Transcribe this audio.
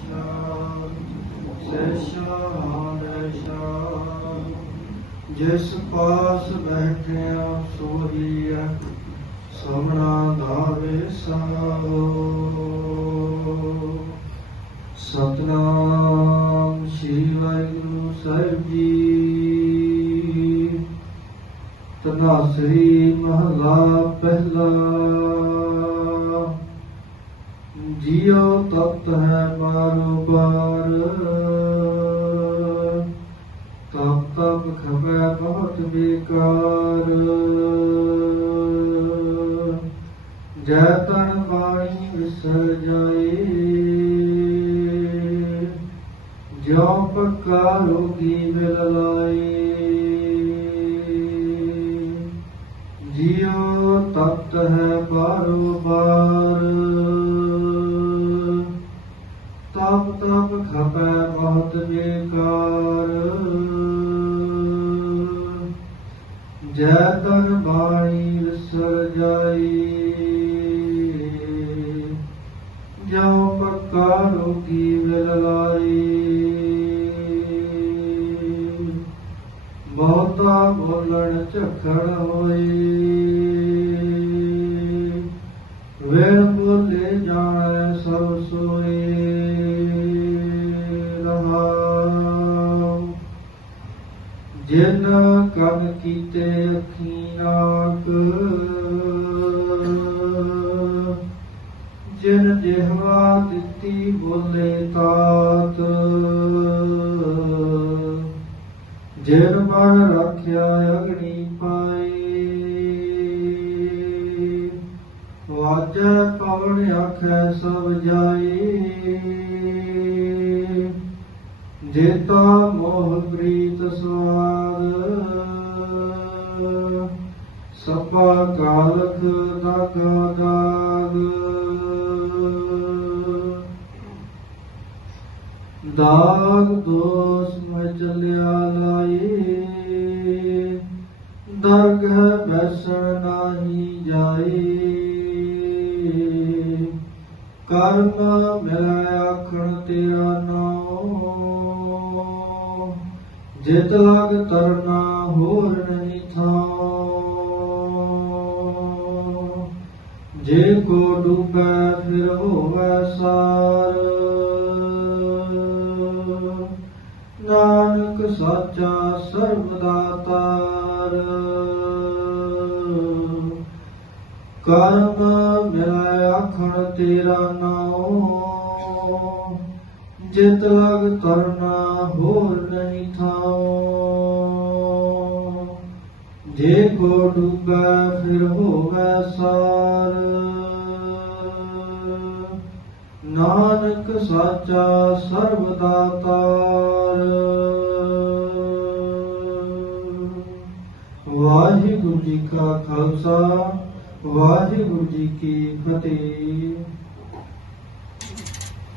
ਸ਼ਾਨ ਸ਼ਾਨ ਜਿਸ ਪਾਸ ਬੈਠਿਆ ਸੋਹੀਆ ਸਮਣਾ ਧਾਵੇ ਸਾਓ ਸਤਨਾਮ ਸ੍ਰੀ ਵਾਹਿਗੁਰੂ ਸਾਹਿਬ ਜੀ। ਤਨਾਸਰੀ ਮਹਲਾ ਪਹਿਲਾ ਜਿਉ ਤਪਤ ਹੈ ਬਾਰੋ ਬਾਰ ਤਪ ਤਪ ਖਬੈ ਬਹੁਤ ਬੇਕਾਰ। ਜੈ ਤਨ ਬਾਣੀ ਵਿਸਰ ਜਾਏ। ਜਿਉ ਪੱਕਾ ਰੋਗੀ ਮਿਲ ਲਾਏ। ਜਿਉ ਤਤ ਹੈ ਬਾਰੋ ਬਾਰ ਜੈ ਤਨ ਬਾਣੀ ਵਿਸਰ ਜਾਈ। ਜਾਉ ਪੱਕਾ ਰੋਗੀ ਮਿਲ ਲਾਈ। ਬਹੁਤਾ ਬੋਲਣ ਝਖੜ ਹੋਈ। ਵੇਰ ਬੋਲੇ ਜਾਣੈ ਸਭ ਸੋਏ ਜਿਨ ਕਨ ਕੀਤੇ ਅੱਖੀ ਨਾਕ ਜਿਨ ਜਿਹਵਾ ਦਿੱਤੀ ਬੋਲੇ ਤਾਤ, ਜਿਨ ਮਨ ਰੱਖਿਆ ਅਗਣੀ ਪਾਏ ਵਾਜੈ ਪਵਨ ਆਖੈ ਸਭ ਜਾਈ। ਜੇਤਾ ਮੋਹ ਪ੍ਰੀਤ ਸਵਾਦ ਸਪਾ ਕਾਲਖ ਦਾਗਾ ਦਾਗ ਦਾਗ ਦੋਸ ਮੈਂ ਚਲਿਆ ਲਾਈ ਦਰਗਹ ਬੈਸਣ ਨਾਹੀ ਜਾਈ ਕਰਮ ਮਿਲੈ ਆਖਣ ਤੇਰਾ ਨਾਮ। ਜਿਤ ਲਗ ਤਰਨਾ ਹੋਰ ਨਹੀਂ ਥਾਂ। ਜੇ ਕੋ ਡੂਬੈ ਫਿਰ ਹੋਵੈ ਸਾਰ। ਨਾਨਕ ਸਾਚਾ ਸਰਬ ਦਾਤਾਰ ਕਰਮ ਮਿਲੈ ਆਖਣ ਤੇਰਾ ਨਾਮ ਜਿਤ ਲਗ ਤਰਨਾ ਹੋਰ ਨਹੀਂ ਥਾਉ। ਜੇ ਕੋ ਡੂਬੈ, ਫਿਰ ਹੋਵੈ ਸਾਰ। ਨਾਨਕ ਸਾਚਾ ਸਰਬ ਦਾਤਾਰ ਵਾਹਿਗੁਰੂ ਜੀ ਕਾ ਖਾਲਸਾ। ਵਾਹਿਗੁਰੂ ਜੀ ਕੀ ਫਤਿਹ।